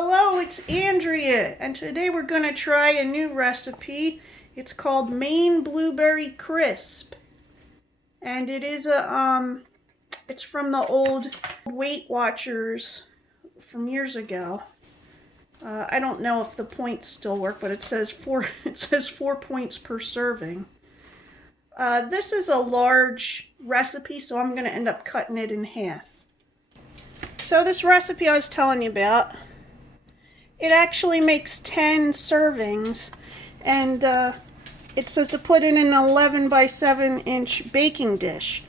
Hello, it's Andrea, and today we're going to try a new recipe. It's called Maine Blueberry Crisp, and it is it's from the old Weight Watchers from years ago. I don't know if the points still work, but it says 4 points per serving. This is a large recipe, so I'm going to end up cutting it in half. So this recipe I was telling you about, it actually makes 10 servings, and it says to put in an 11 by 7 inch baking dish,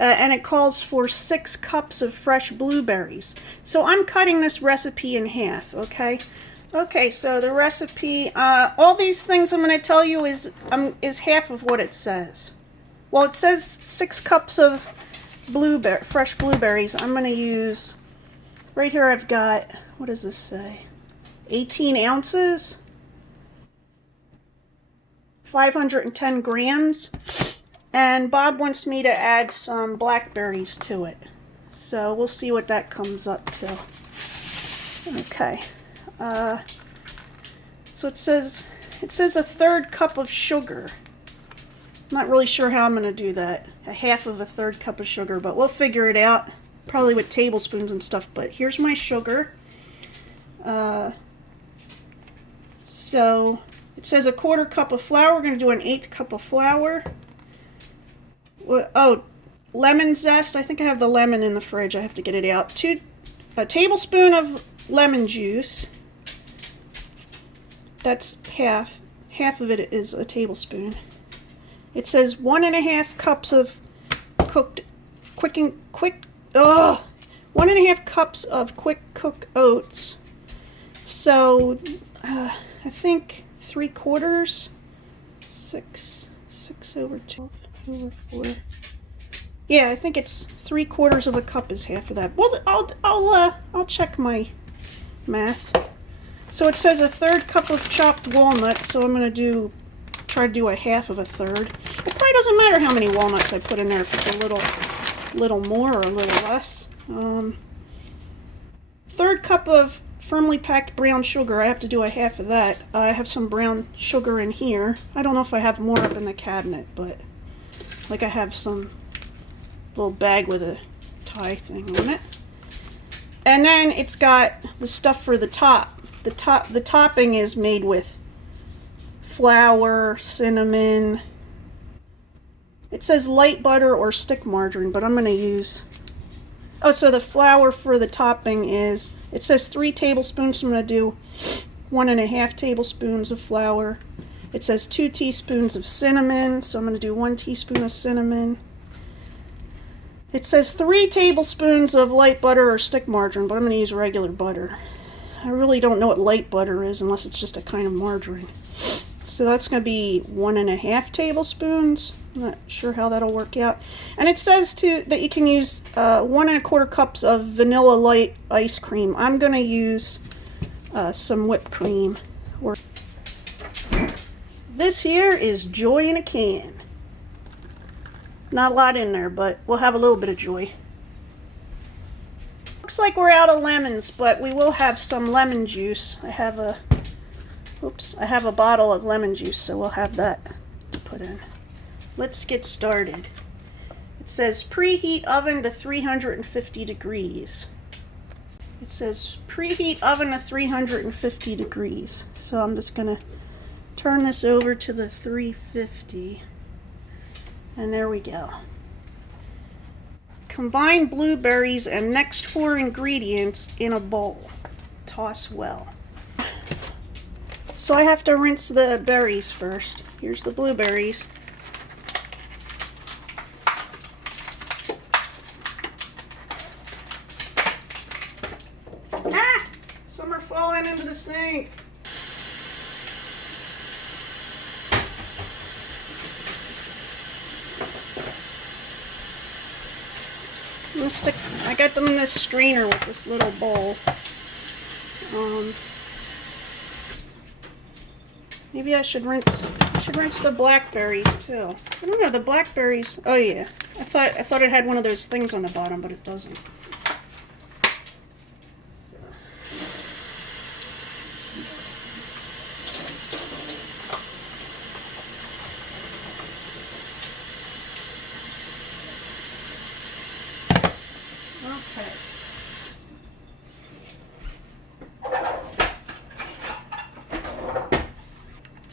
and it calls for 6 cups of fresh blueberries. So I'm cutting this recipe in half, okay? Okay, so the recipe, all these things I'm going to tell you is half of what it says. Well, it says 6 cups of fresh blueberries. I'm going to use, right here I've got, what does this say? 18 ounces, 510 grams, and Bob wants me to add some blackberries to it. So we'll see what that comes up to. Okay. So it says a 1/3 cup of sugar. I'm not really sure how I'm going to do that. A half of a 1/3 cup of sugar, but we'll figure it out. Probably with tablespoons and stuff, but here's my sugar. So it says a 1/4 cup of flour. We're going to do an 1/8 cup of flour. Oh, lemon zest. I think I have the lemon in the fridge. I have to get it out. A tablespoon of lemon juice. That's half. Half of it is a tablespoon. It says 1.5 cups of 1.5 cups of quick cook oats. So I think 3/4, 6 over 12 over 4. Yeah, I think it's 3/4 of a cup is half of that. Well, I'll check my math. So it says a 1/3 cup of chopped walnuts. So I'm gonna try to do a half of a 1/3. It probably doesn't matter how many walnuts I put in there, if it's a little more or a little less. 1/3 cup of firmly packed brown sugar. I have to do a half of that. I have some brown sugar in here. I don't know if I have more up in the cabinet, but like I have some little bag with a tie thing on it. And then it's got the stuff for the top. The topping is made with flour, cinnamon. It says light butter or stick margarine, but I'm going to use... Oh, so the flour for the topping is... It says 3 tablespoons, so I'm going to do 1.5 tablespoons of flour. It says 2 teaspoons of cinnamon, so I'm going to do 1 teaspoon of cinnamon. It says 3 tablespoons of light butter or stick margarine, but I'm going to use regular butter. I really don't know what light butter is unless it's just a kind of margarine. So that's going to be 1.5 tablespoons. I'm not sure how that'll work out. And it says that you can use 1.25 cups of vanilla light ice cream. I'm going to use some whipped cream. This here is joy in a can. Not a lot in there, but we'll have a little bit of joy. Looks like we're out of lemons, but we will have some lemon juice. I have a bottle of lemon juice, so we'll have that to put in. Let's get started. It says preheat oven to 350 degrees. It says preheat oven to 350 degrees. So I'm just going to turn this over to the 350. And there we go. Combine blueberries and next 4 ingredients in a bowl. Toss well. So I have to rinse the berries first. Here's the blueberries. Ah! Some are falling into the sink. I got them in this strainer with this little bowl. Maybe I should rinse the blackberries too. I don't know, the blackberries. Oh yeah, I thought it had one of those things on the bottom, but it doesn't.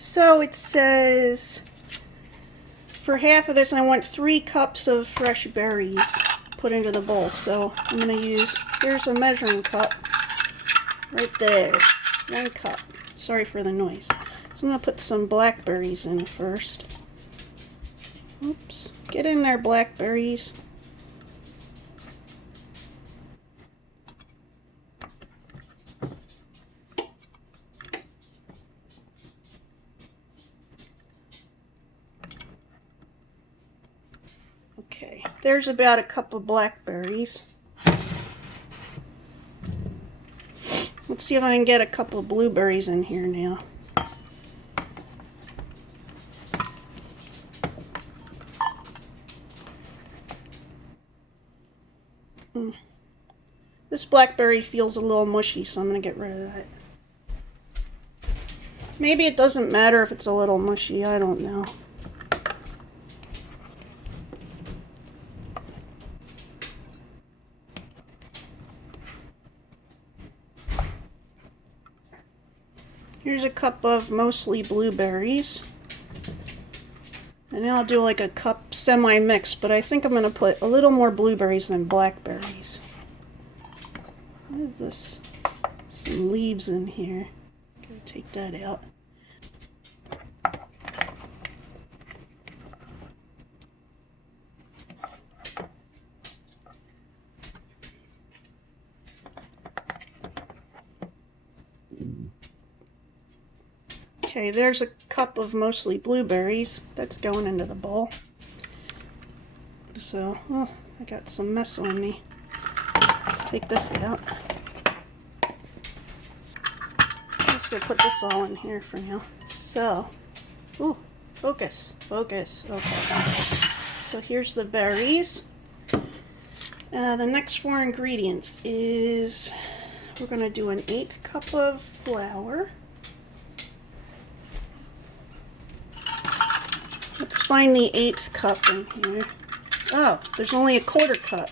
So it says for half of this I want 3 cups of fresh berries put into the bowl. So I'm going to use, here's a measuring cup right there, 1 cup. Sorry for the noise. So I'm going to put some blackberries in first. Oops, get in there, blackberries. Okay, there's about a cup of blackberries. Let's see if I can get a couple of blueberries in here now. This blackberry feels a little mushy, so I'm going to get rid of that. Maybe it doesn't matter if it's a little mushy, I don't know. Here's a cup of mostly blueberries. And now I'll do like a cup semi-mix, but I think I'm going to put a little more blueberries than blackberries. What is this? Some leaves in here. Gotta take that out. Okay, there's a cup of mostly blueberries. That's going into the bowl. So, oh, I got some mess on me. Let's take this out. I'm just going to put this all in here for now. So, ooh, focus, focus. Okay. So here's the berries. The next 4 ingredients is, we're going to do an 1/8 cup of flour. Let's find the 1/8 cup in here. Oh, there's only a 1/4 cup.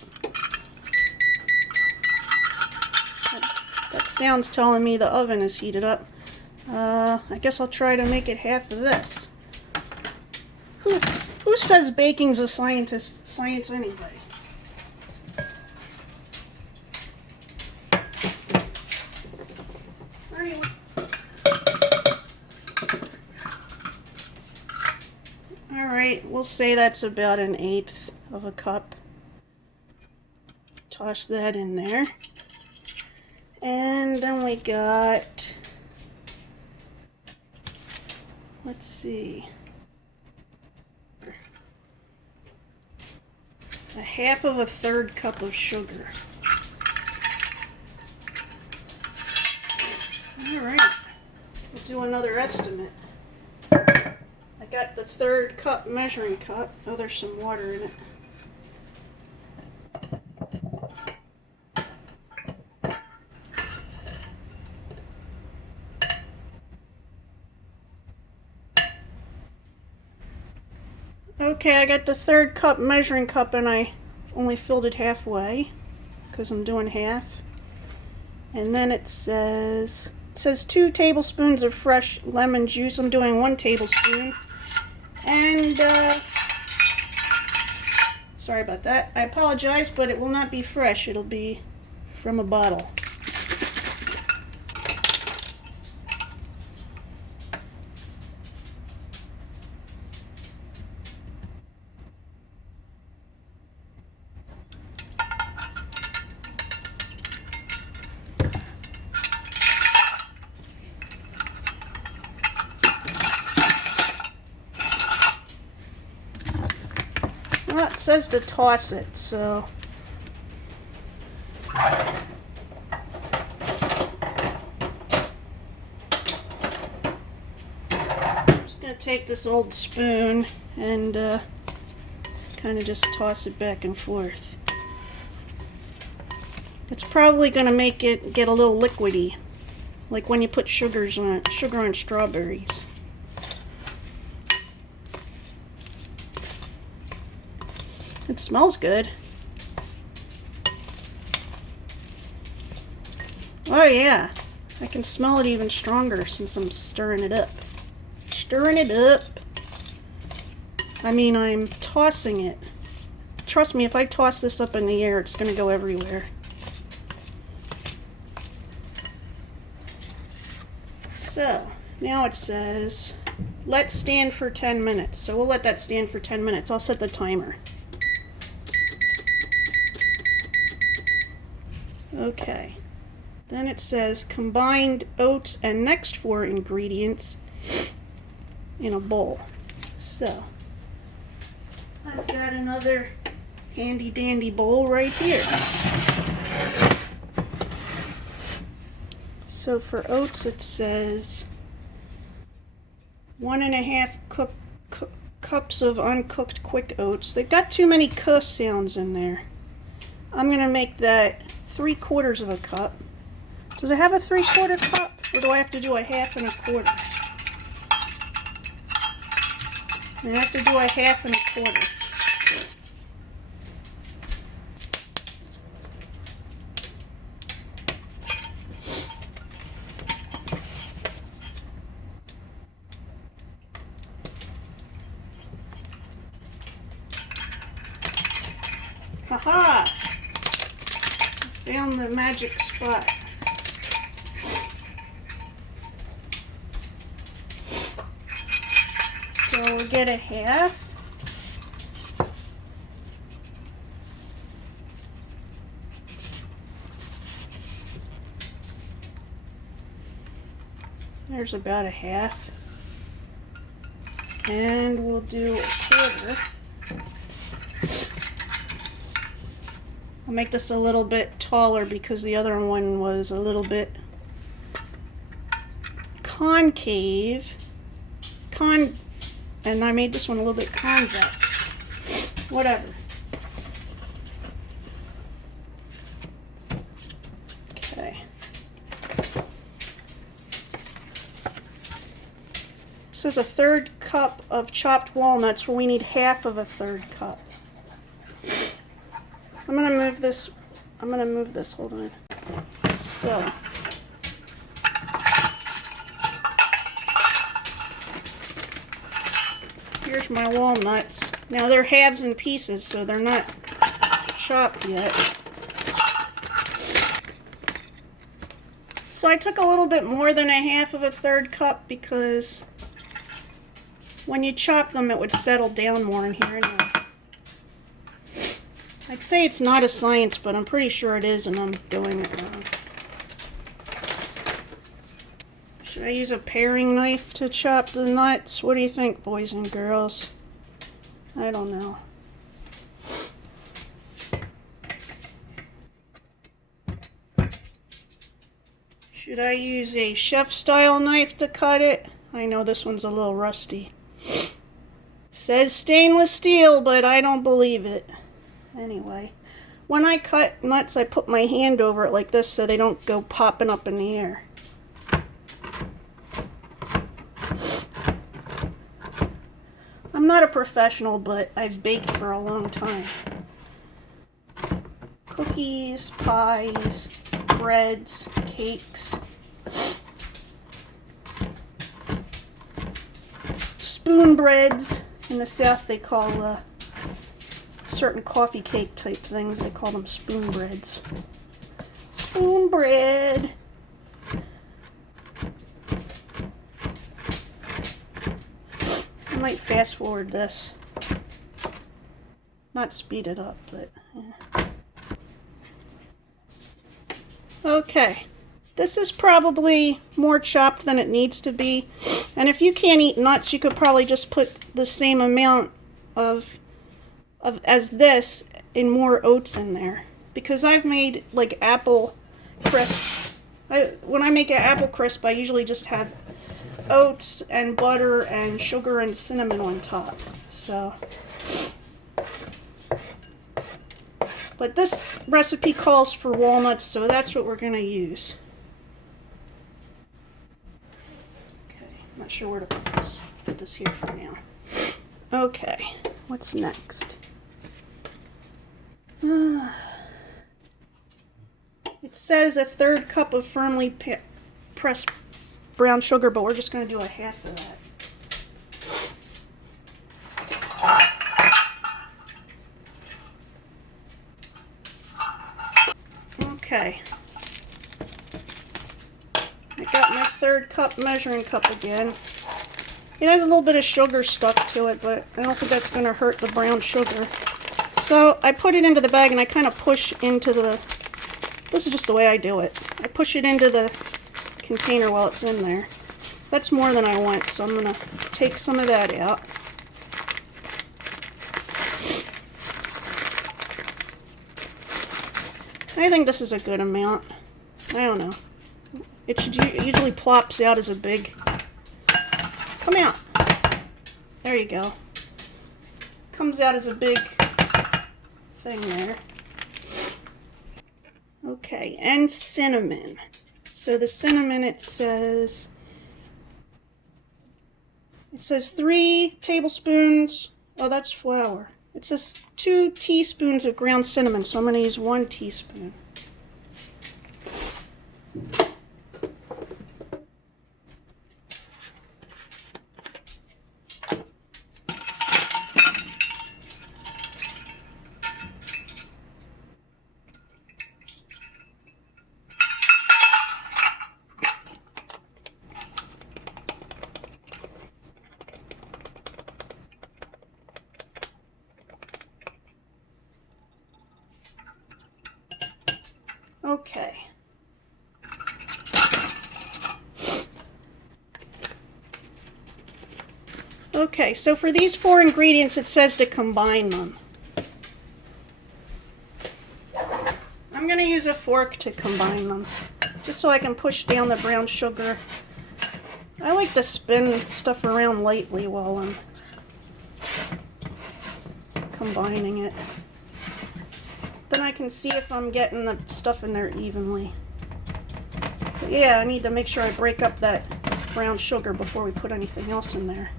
That sound's telling me the oven is heated up. I guess I'll try to make it half of this. Who says baking's a science anyway? Alright, we'll say that's about an 1/8 of a cup. Toss that in there. And then we got, let's see, a 1/2 of a 1/3 cup of sugar. Alright, we'll do another estimate. I got the 1/3 cup measuring cup. Oh, there's some water in it. Okay, I got the 1/3 cup measuring cup and I only filled it halfway because I'm doing half. And then it says 2 tablespoons of fresh lemon juice. I'm doing 1 tablespoon. And, sorry about that. I apologize, but it will not be fresh. It'll be from a bottle. Well, it says to toss it, so I'm just going to take this old spoon and kind of just toss it back and forth. It's probably going to make it get a little liquidy, like when you put sugar on strawberries. It smells good. Oh yeah, I can smell it even stronger since I'm stirring it up. stirring it up. I mean, I'm tossing it. Trust me, if I toss this up in the air, it's going to go everywhere. So, now it says, let stand for 10 minutes. So we'll let that stand for 10 minutes. I'll set the timer. Okay. Then it says, combined oats and next 4 ingredients in a bowl. So, I've got another handy dandy bowl right here. So for oats it says 1.5 cups of uncooked quick oats. They've got too many k sounds in there. I'm going to make that 3/4 of a cup. Does it have a 3/4 cup, or do I have to do a 1/2 and 1/4? I have to do a 1/2 and 1/4. Haha! Found the magic spot. So we'll get a 1/2. There's about a 1/2. And we'll do a 1/4. I'll make this a little bit taller because the other one was a little bit concave. And I made this one a little bit convex. Whatever. Okay. This is a 1/3 cup of chopped walnuts. Well, we need 1/2 of a 1/3 cup. I'm going to move this, hold on. So, here's my walnuts. Now they're halves and pieces, so they're not chopped yet. So I took a little bit more than 1/2 of a 1/3 cup because when you chop them it would settle down more in here anyway. I'd say it's not a science, but I'm pretty sure it is, and I'm doing it wrong. Should I use a paring knife to chop the nuts? What do you think, boys and girls? I don't know. Should I use a chef-style knife to cut it? I know this one's a little rusty. Says stainless steel, but I don't believe it. Anyway, when I cut nuts, I put my hand over it like this so they don't go popping up in the air. I'm not a professional, but I've baked for a long time. Cookies, pies, breads, cakes, spoon breads. In the South, they call certain coffee cake type things, they call them spoon breads. Spoon bread. I might fast forward this. Not speed it up, but yeah. Okay. This is probably more chopped than it needs to be. And if you can't eat nuts, you could probably just put the same amount as this in more oats in there, because I've made like apple crisps. When I make an apple crisp, I usually just have oats and butter and sugar and cinnamon on top. So, but this recipe calls for walnuts, so that's what we're going to use. Okay, I'm not sure where to put this. Put this here for now. Okay, what's next? It says a 1/3 cup of firmly pressed brown sugar, but we're just going to do a 1/2 of that. 1/3 cup measuring cup again. It has a little bit of sugar stuck to it, but I don't think that's going to hurt the brown sugar. So I put it into the bag and I kind of push into the, this is just the way I do it. I push it into the container while it's in there. That's more than I want, so I'm going to take some of that out. I think this is a good amount. I don't know. It usually plops out as a big... Come out. There you go. Comes out as a big thing there. Okay, and cinnamon. So the cinnamon, it says 3 tablespoons. Oh, that's flour. It says 2 teaspoons of ground cinnamon, so I'm going to use 1 teaspoon. Okay. Okay, so for these 4 ingredients, it says to combine them. I'm going to use a fork to combine them, just so I can push down the brown sugar. I like to spin stuff around lightly while I'm combining it. Then I can see if I'm getting the stuff in there evenly. But yeah, I need to make sure I break up that brown sugar before we put anything else in there.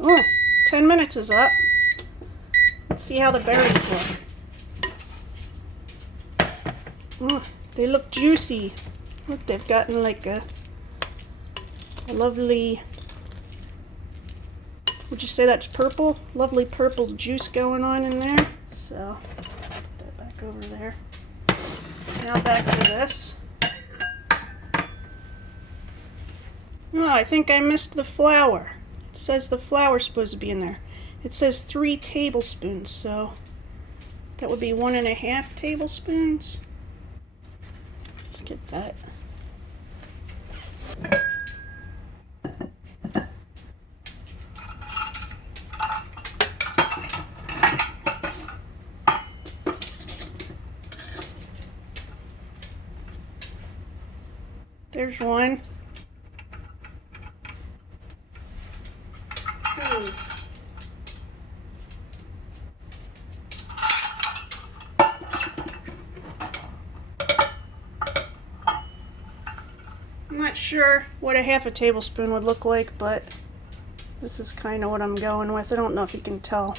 Oh, 10 minutes is up. Let's see how the berries look. Oh, they look juicy. Look, they've gotten like a lovely, would you say that's purple? Lovely purple juice going on in there. So, put that back over there. Now back to this. Oh, I think I missed the flour. It says the flour's supposed to be in there. It says 3 tablespoons, so that would be 1.5 tablespoons. Let's get that. There's one. I'm not sure what 1/2 tablespoon would look like, but this is kind of what I'm going with. I don't know if you can tell.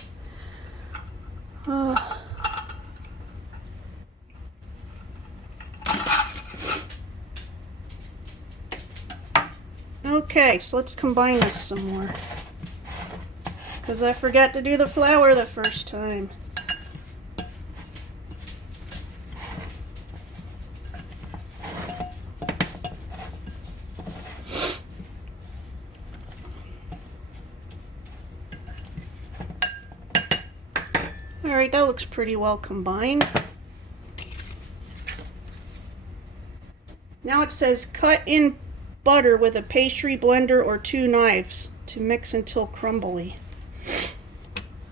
Okay, so let's combine this some more, because I forgot to do the flour the first time. Alright, that looks pretty well combined. Now it says cut in butter with a pastry blender or 2 knives to mix until crumbly.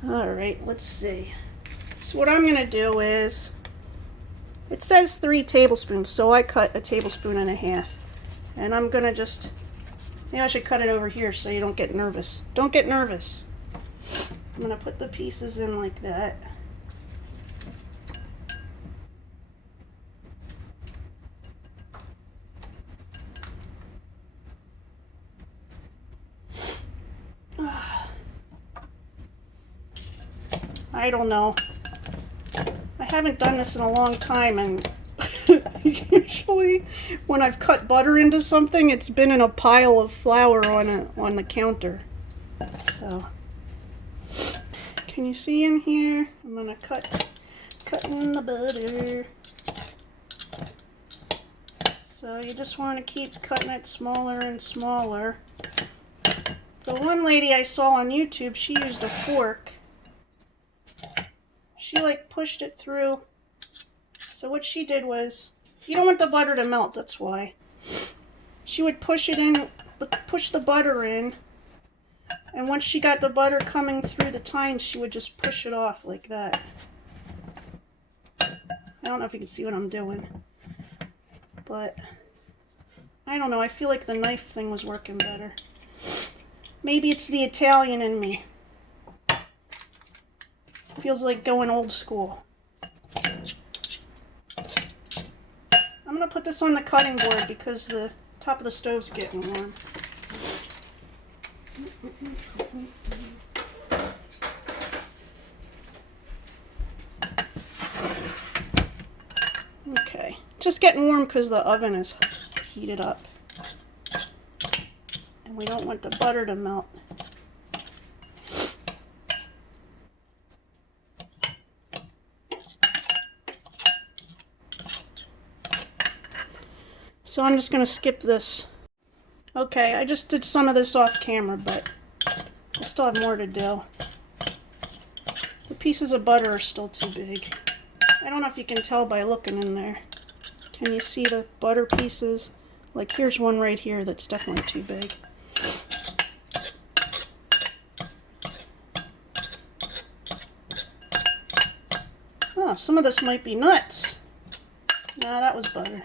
Alright, let's see. So what I'm going to do is, it says 3 tablespoons, so I cut 1.5 tablespoons. And I'm going to just, maybe I should cut it over here so you don't get nervous. Don't get nervous. I'm going to put the pieces in like that. I don't know. I haven't done this in a long time, and Usually when I've cut butter into something, it's been in a pile of flour on the counter. So, can you see in here? I'm gonna cut in the butter. So you just want to keep cutting it smaller and smaller. The one lady I saw on YouTube, she used a fork. She like pushed it through. So what she did was, you don't want the butter to melt, that's why. She would push the butter in, and once she got the butter coming through the tines, she would just push it off like that. I don't know if you can see what I'm doing, but I don't know, I feel like the knife thing was working better. Maybe it's the Italian in me. Feels like going old school. I'm gonna put this on the cutting board because the top of the stove's getting warm. Okay, just getting warm because the oven is heated up. And we don't want the butter to melt. So I'm just going to skip this. Okay, I just did some of this off camera, but I still have more to do. The pieces of butter are still too big. I don't know if you can tell by looking in there. Can you see the butter pieces? Like here's one right here that's definitely too big. Oh, some of this might be nuts. No, that was butter.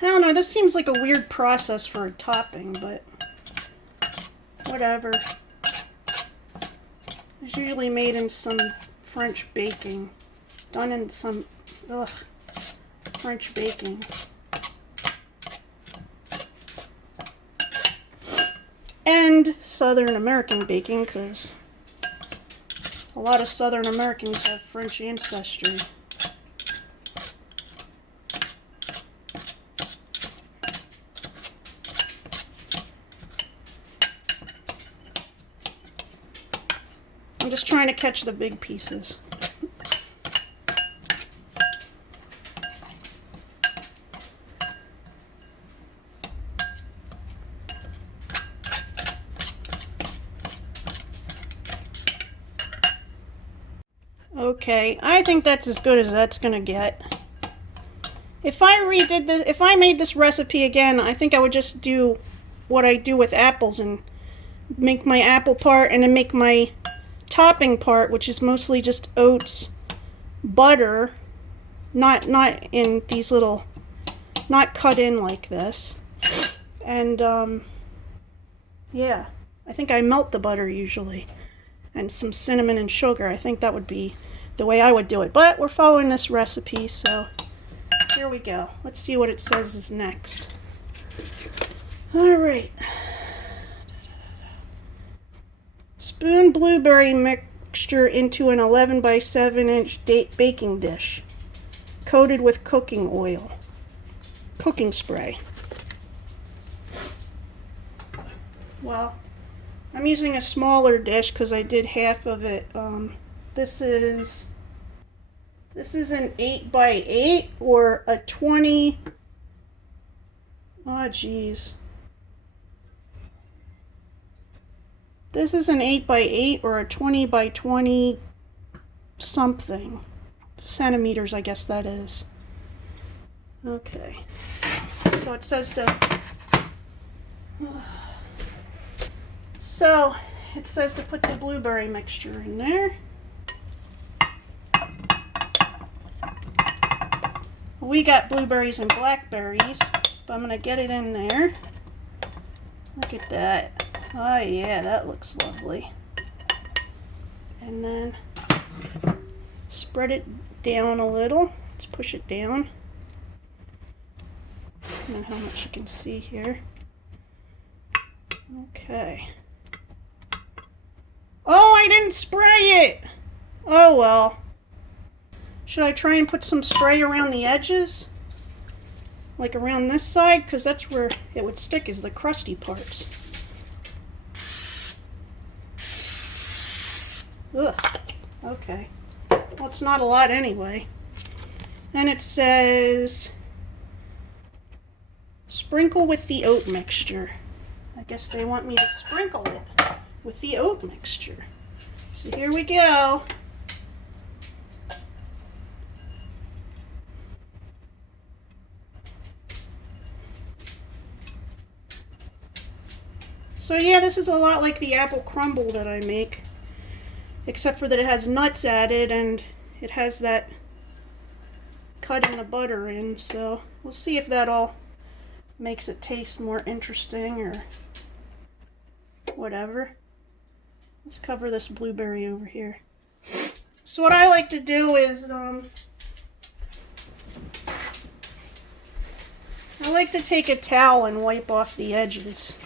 I don't know, this seems like a weird process for a topping, but whatever. It's usually made in some French baking. Done in some, French baking. And Southern American baking, because a lot of Southern Americans have French ancestry. I'm just trying to catch the big pieces. Okay, I think that's as good as that's gonna get. If I made this recipe again, I think I would just do what I do with apples and make my apple part and then make my topping part, which is mostly just oats, butter, not in these little, not cut in like this. And yeah, I think I melt the butter usually, and some cinnamon and sugar. I think that would be the way I would do it, but we're following this recipe, so here we go. Let's see what it says is next. All right. Spoon blueberry mixture into an 11 by 7 inch baking dish, coated with cooking oil, cooking spray. Well, I'm using a smaller dish because I did half of it. This is an 8 by 8 or a 20. Oh geez. This is an 8 by 8 or a 20 by 20 something. Centimeters, I guess that is. Okay. So it says to... So, it says to put the blueberry mixture in there. We got blueberries and blackberries, but I'm going to get it in there. Look at that. Oh yeah, that looks lovely. And then spread it down a little. Let's push it down. I don't know how much you can see here. Okay. Oh, I didn't spray it! Oh well. Should I try and put some spray around the edges? Like around this side? Because that's where it would stick, is the crusty parts. Ugh. Okay. Well, it's not a lot anyway. And it says, sprinkle with the oat mixture. I guess they want me to sprinkle it with the oat mixture. So here we go. So yeah, this is a lot like the apple crumble that I make, except for that it has nuts added and it has that cutting the butter in, so we'll see if that all makes it taste more interesting or whatever. Let's cover this blueberry over here. So what I like to do is I like to take a towel and wipe off the edges.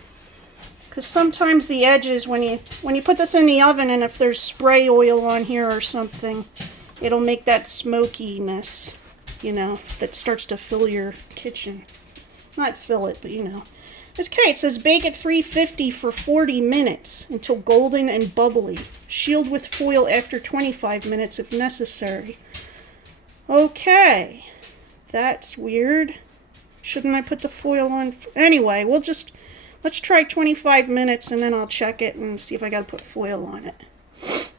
Because sometimes the edges, when you put this in the oven and if there's spray oil on here or something, it'll make that smokiness, you know, that starts to fill your kitchen. Not fill it, but you know. Okay, it says bake at 350 for 40 minutes until golden and bubbly. Shield with foil after 25 minutes if necessary. Okay, that's weird. Shouldn't I put the foil on? Anyway, let's try 25 minutes and then I'll check it and see if I gotta put foil on it.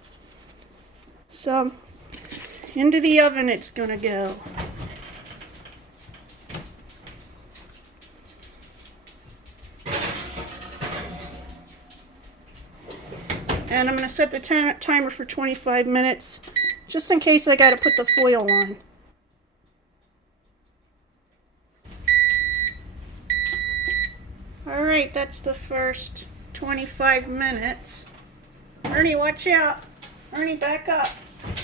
So, into the oven it's gonna go. And I'm gonna set the timer for 25 minutes, just in case I gotta put the foil on. Alright, that's the first 25 minutes. Ernie, watch out. Ernie, back up.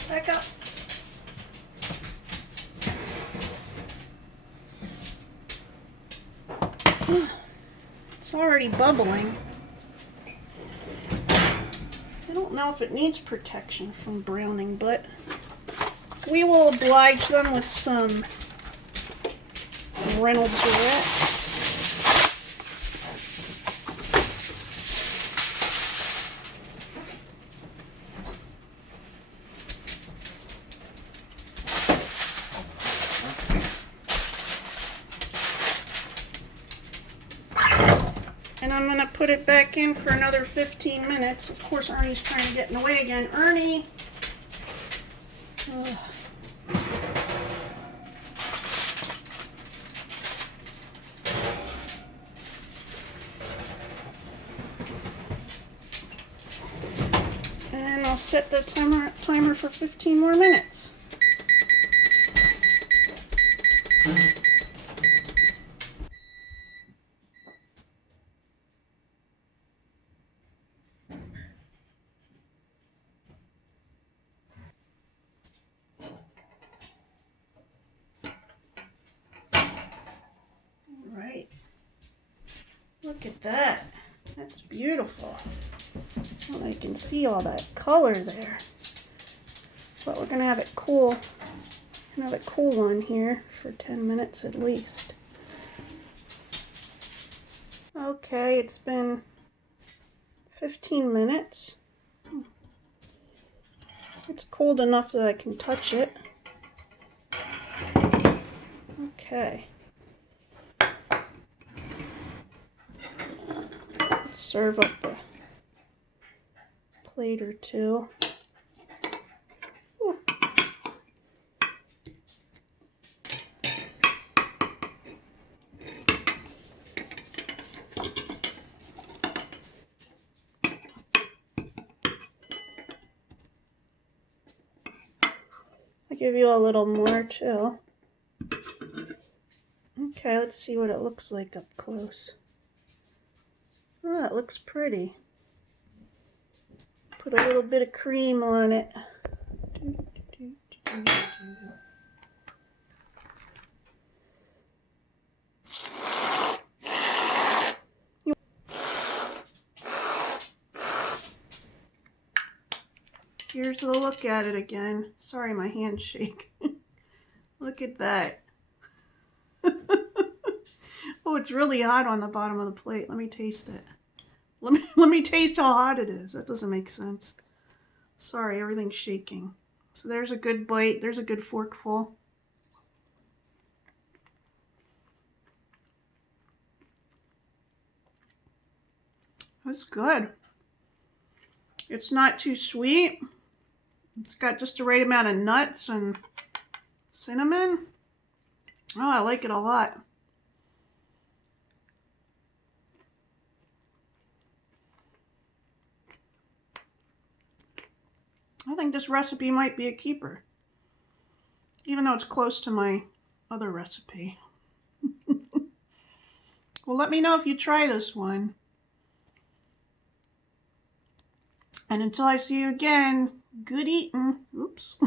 Back up. It's already bubbling. I don't know if it needs protection from browning, but we will oblige them with some Reynolds Duret. And I'm going to put it back in for another 15 minutes. Of course, Ernie's trying to get in the way again. Ernie! Ugh. And I'll set the timer for 15 more minutes. Look at that. That's beautiful. Well, I can see all that color there. But we're going to have it cool. Have it cool on here for 10 minutes at least. Okay, it's been 15 minutes. It's cold enough that I can touch it. Okay. Serve up the plate or two. Ooh. I'll give you a little more too. Okay, let's see what it looks like up close. Oh, it looks pretty. Put a little bit of cream on it. Here's a look at it again. Sorry, my hands shake. Look at that. Oh, it's really hot on the bottom of the plate. Let me taste it. Let me taste how hot it is. That doesn't make sense. Sorry, everything's shaking. So there's a good bite. There's a good forkful. That's good. It's not too sweet. It's got just the right amount of nuts and cinnamon. Oh, I like it a lot. I think this recipe might be a keeper, even though it's close to my other recipe. Well, let me know if you try this one. And until I see you again, good eating. Oops.